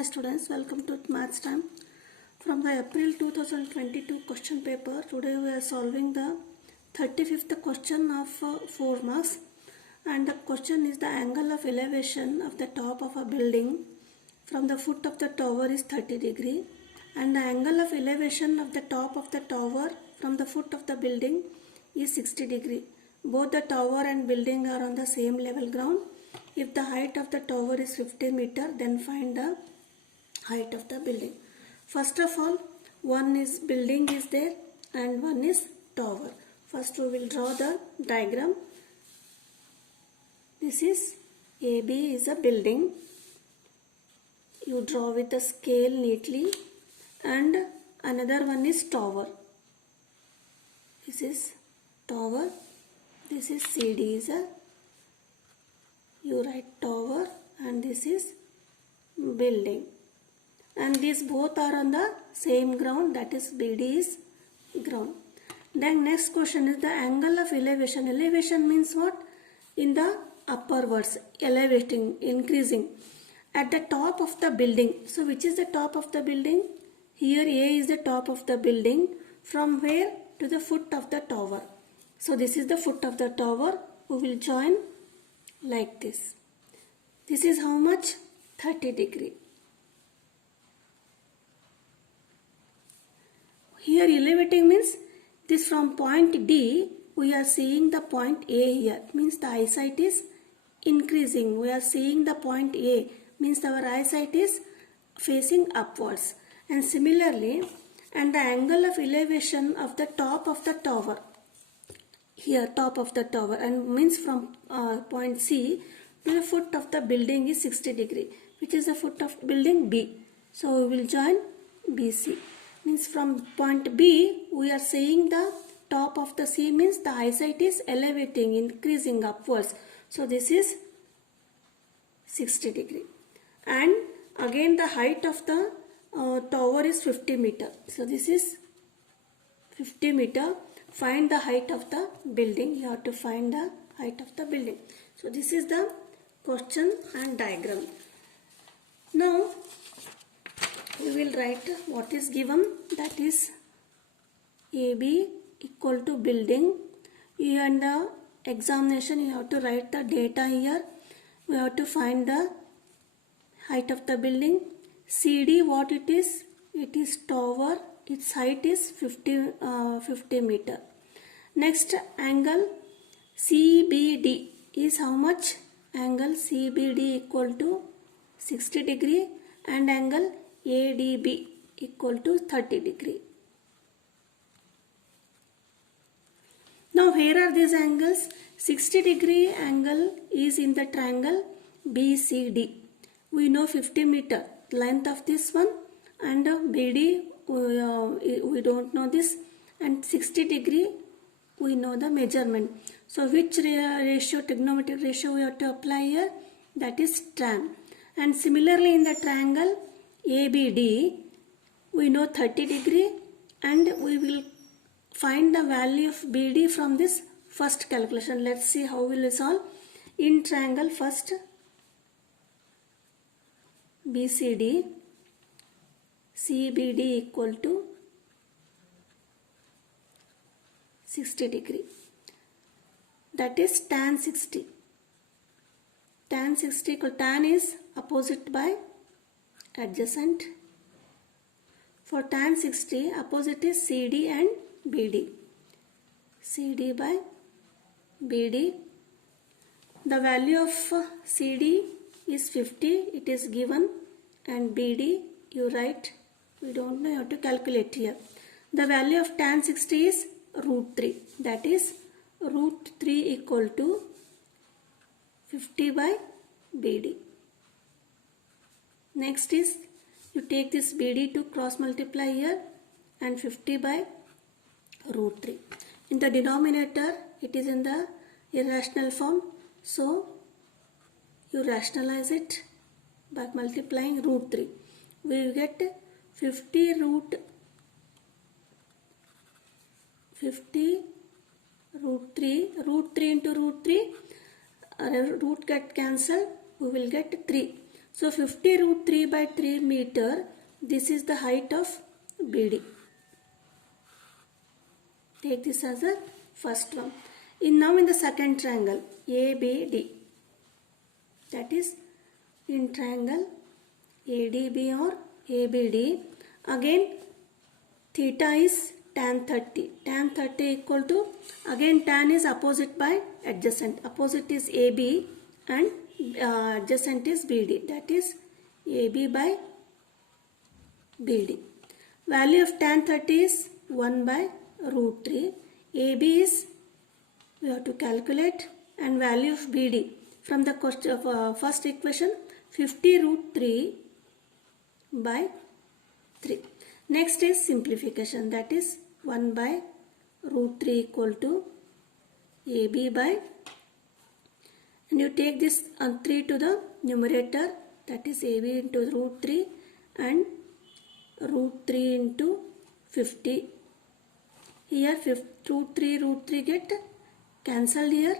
Hi students, welcome to Maths Time. From the April 2022 question paper, today we are solving the 35th question of 4 marks, and the question is the angle of elevation of the top of a building from the foot of the tower is 30 degree, and the angle of elevation of the top of the tower from the foot of the building is 60 degree. Both the tower and building are on the same level ground. If the height of the tower is 50 meter, then find the height of the building. First of all, one is building is there and one is tower. First we will draw the diagram. This is AB is a building. You draw with the scale neatly, and another one is tower. This is tower. This is CD is a, you write tower, and this is building, and these both are on the same ground, that is BD is ground. Then next question is the angle of elevation. Elevation means what? In the upperwards, elevating, increasing at the top of the building. So which is the top of the building? Here A is the top of the building. From where? To the foot of the tower. So this is the foot of the tower. We will join like this. This is how much? 30 degree. Here elevating means this from point D we are seeing the point A here, means the eyesight is increasing. We are seeing the point A, means our eyesight is facing upwards. And similarly, and the angle of elevation of the top of the tower, here top of the tower, and means from point C to the foot of the building is 60 degree, which is the foot of building B. So we will join BC. Means from point B we are seeing the top of the C, means the eyesight is elevating, increasing upwards. So this is 60 degree. And again the height of the tower is 50 meter. So this is 50 meter. Find the height of the building. You have to find the height of the building. So this is the question and diagram. Now we will write what is given, that is AB equal to building. You in the examination you have to write the data here. We have to find the height of the building. CD what it is? It is tower. Its height is 50 meter. Next angle CBD is how much? Angle CBD equal to 60 degree, and angle ADB equal to 30 degree. Now here are these angles. 60 degree angle is in the triangle BCD. We know 50 meter length of this one, and BD we don't know this, and 60 degree we know the measurement. So which ratio, trigonometric ratio we have to apply here? That is tan. And similarly in the triangle ABD we know 30 degree, and we will find the value of BD from this first calculation. Let's see how we will solve. In triangle first BCD, CBD equal to 60 degree. That is tan 60. Tan 60 equal, tan is opposite by adjacent. For tan 60, opposite is CD and BD. CD by BD. The value of CD is 50, it is given, and BD you write, we don't know, you have to calculate here. The value of tan 60 is root 3, that is root 3 equal to 50 by BD. Next is you take this BD to cross multiply here, and 50 by root 3. In the denominator it is in the irrational form, so you rationalize it by multiplying root 3. We will get 50 root 3, root 3 into root 3, root get cancelled, we will get 3. So 50 root 3 by 3 meter, this is the height of BD. Take this as the first one. Now in the second triangle, ABD, that is in triangle ADB or ABD, again theta is tan 30. Tan 30 equal to, again tan is opposite by adjacent. Opposite is AB and adjacent is BD, that is AB by BD. Value of tan 30 is 1 by root 3. AB is, we have to calculate, and value of BD from the question of first equation, 50 root 3 by 3. Next is simplification, that is 1 by root 3 equal to AB by, and you take this 3 to the numerator, that is AB into root 3 and root 3 into 50. Here root 3 get cancelled here,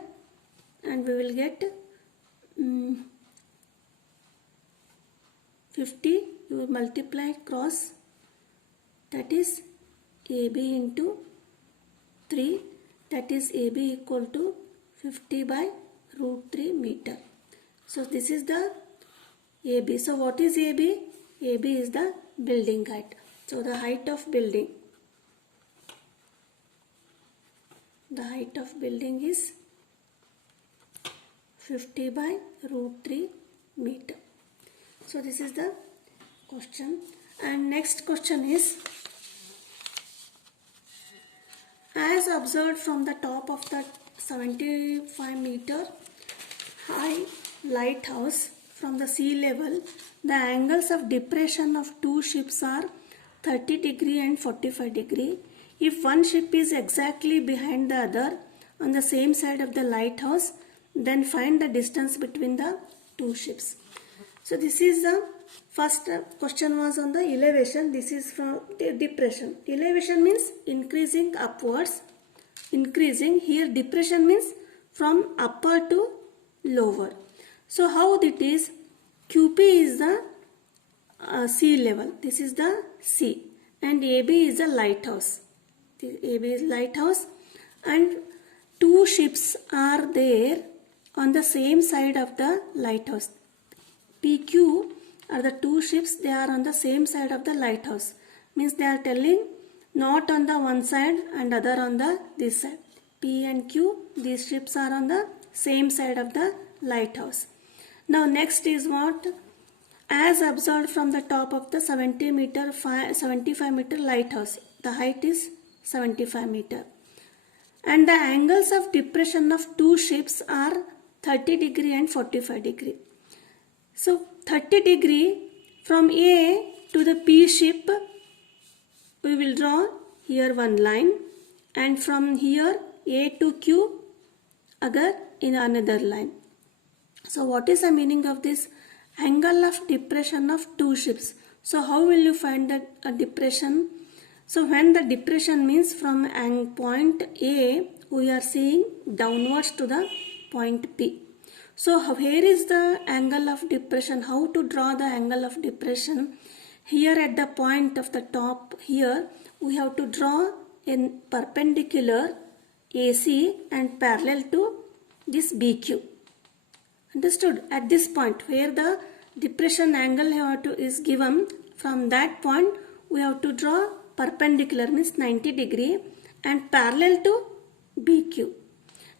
and we will get 50, you multiply cross, that is AB into 3, that is AB equal to 50 by root 3 meter. So this is the AB. So what is AB? AB is the building height. So the height of building. The height of building is 50 by root 3 meter. So this is the question. And next question is, as observed from the top of the 75 meter high lighthouse from the sea level, the angles of depression of two ships are 30 degree and 45 degree. If one ship is exactly behind the other on the same side of the lighthouse, then find the distance between the two ships. So this is the first question was on the elevation. This is from the depression. Elevation means increasing upwards. Increasing. Here depression means from upper to lower. So how it is? QP is the sea level. This is the sea. And AB is the lighthouse. AB is lighthouse. And two ships are there on the same side of the lighthouse. PQ are the two ships, they are on the same side of the lighthouse. Means they are telling not on the one side and other on the this side. P and Q, these ships are on the same side of the lighthouse. Now next is what? As observed from the top of the 75 meter lighthouse. The height is 75 meter. And the angles of depression of two ships are 30 degree and 45 degree. So 30 degree from A to the P ship, we will draw here one line, and from here A to Q in another line. So what is the meaning of this? Angle of depression of two ships. So how will you find that depression? So when the depression means from point A, we are seeing downwards to the point P. So here is the angle of depression. How to draw the angle of depression? Here at the point of the top here, we have to draw a perpendicular AC and parallel to this BQ. Understood? At this point where the depression angle is given, from that point we have to draw perpendicular, means 90 degree, and parallel to BQ.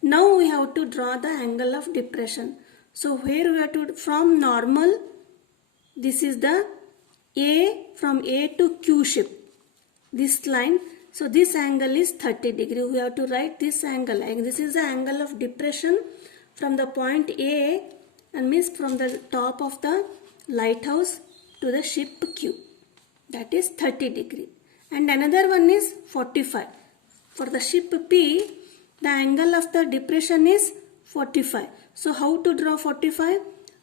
Now we have to draw the angle of depression. So here we have to, from normal, this is the A, from A to Q ship, this line. So this angle is 30 degree. We have to write this angle. And this is the angle of depression from the point A, and means from the top of the lighthouse to the ship Q. That is 30 degree. And another one is 45. For the ship P, the angle of the depression is 45. So how to draw 45?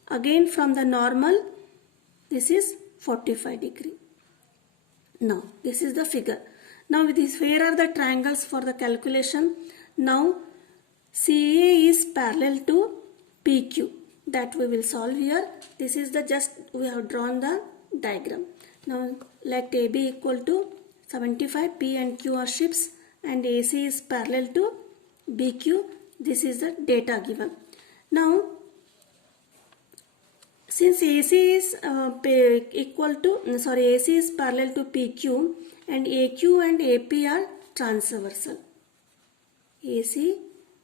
Again from the normal, this is 45 degree. Now this is the figure. Now with this, where are the triangles for the calculation? Now CA is parallel to PQ. that we will solve here. This is the just we have drawn the diagram. Now let AB equal to 75, P and Q are ships and AC is parallel to BQ. This is the data given. Now since AC is AC is parallel to PQ and AQ and AP are transversal. AC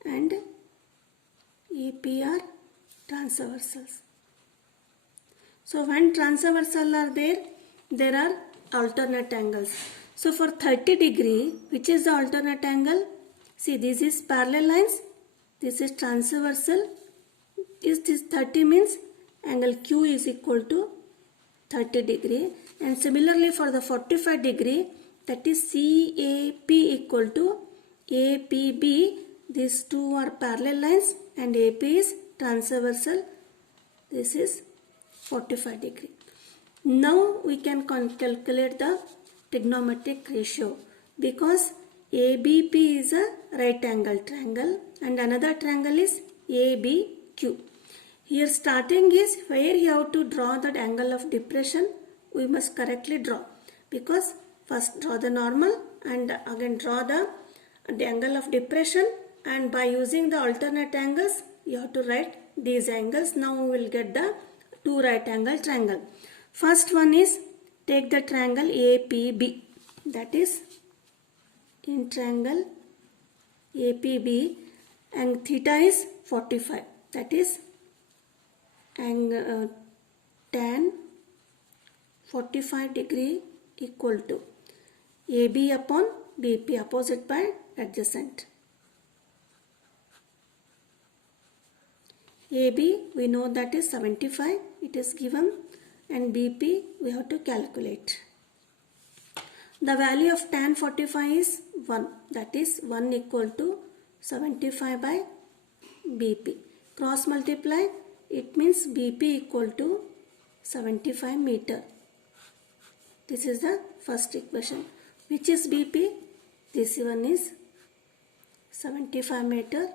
and AP are transversals. So when transversal are there, there are alternate angles. So for 30 degree, which is the alternate angle? See, this is parallel lines, this is transversal. Is this 30 means angle Q is equal to 30 degree, and similarly for the 45 degree, that is CAP equal to APB. These two are parallel lines and AP is transversal. This is 45 degree. Now we can calculate the trigonometric ratio, because ABP is a right angle triangle and another triangle is ABQ. Here starting is where you have to draw that angle of depression. We must correctly draw, because first draw the normal and again draw the angle of depression, and by using the alternate angles you have to write these angles. Now we will get the two right angle triangle. First one is take the triangle APB, that is in triangle APB, and theta is 45, that is tan 45 degree equal to AB upon BP, opposite by adjacent. AB we know that is 75, it is given, and BP we have to calculate. The value of tan 45 is 1, that is 1 equal to 75 by BP. Cross multiply, it means BP equal to 75 meter. This is the first equation. Which is BP? This one is 75 meter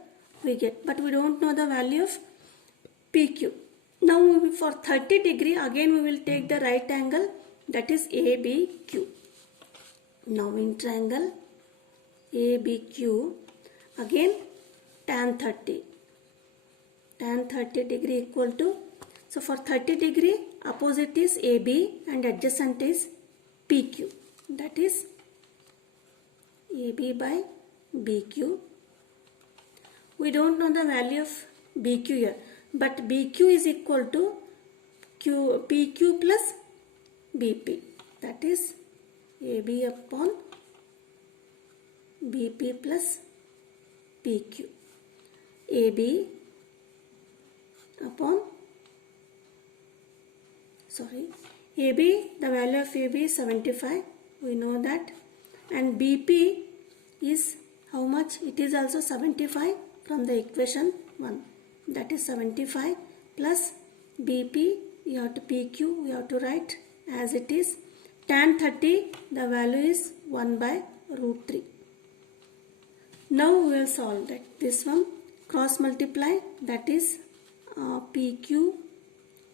we get, but we don't know the value of PQ. Now for 30 degree again we will take the right angle, that is ABQ. Now in triangle ABQ again tan 30 degree equal to, so for 30 degree opposite is AB and adjacent is PQ, that is AB by BQ. We don't know the value of BQ here, but BQ is equal to PQ plus BP, that is AB upon BP plus PQ. AB upon AB, the value of AB is 75, we know that, and BP is how much? It is also 75 from the equation 1, that is 75 plus BP, you have to PQ, we have to write as it is. Tan 30, the value is 1 by root 3. Now we will solve that. This one cross multiply, that is PQ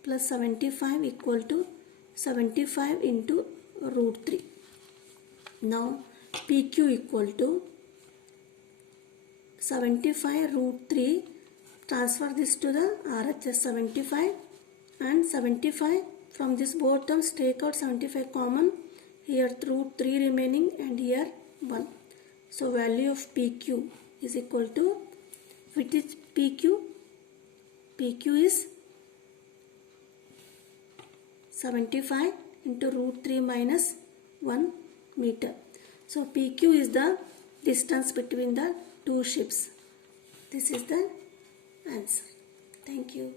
plus 75 equal to 75 into root 3. Now PQ equal to 75 root 3. Transfer this to the RHS 75 and 75 from this both terms take out 75 common. Here root 3 remaining and here 1. So value of PQ is equal to, which is PQ? PQ is 75 into root 3 minus 1 meter. So PQ is the distance between the two ships. This is the answer. Thank you.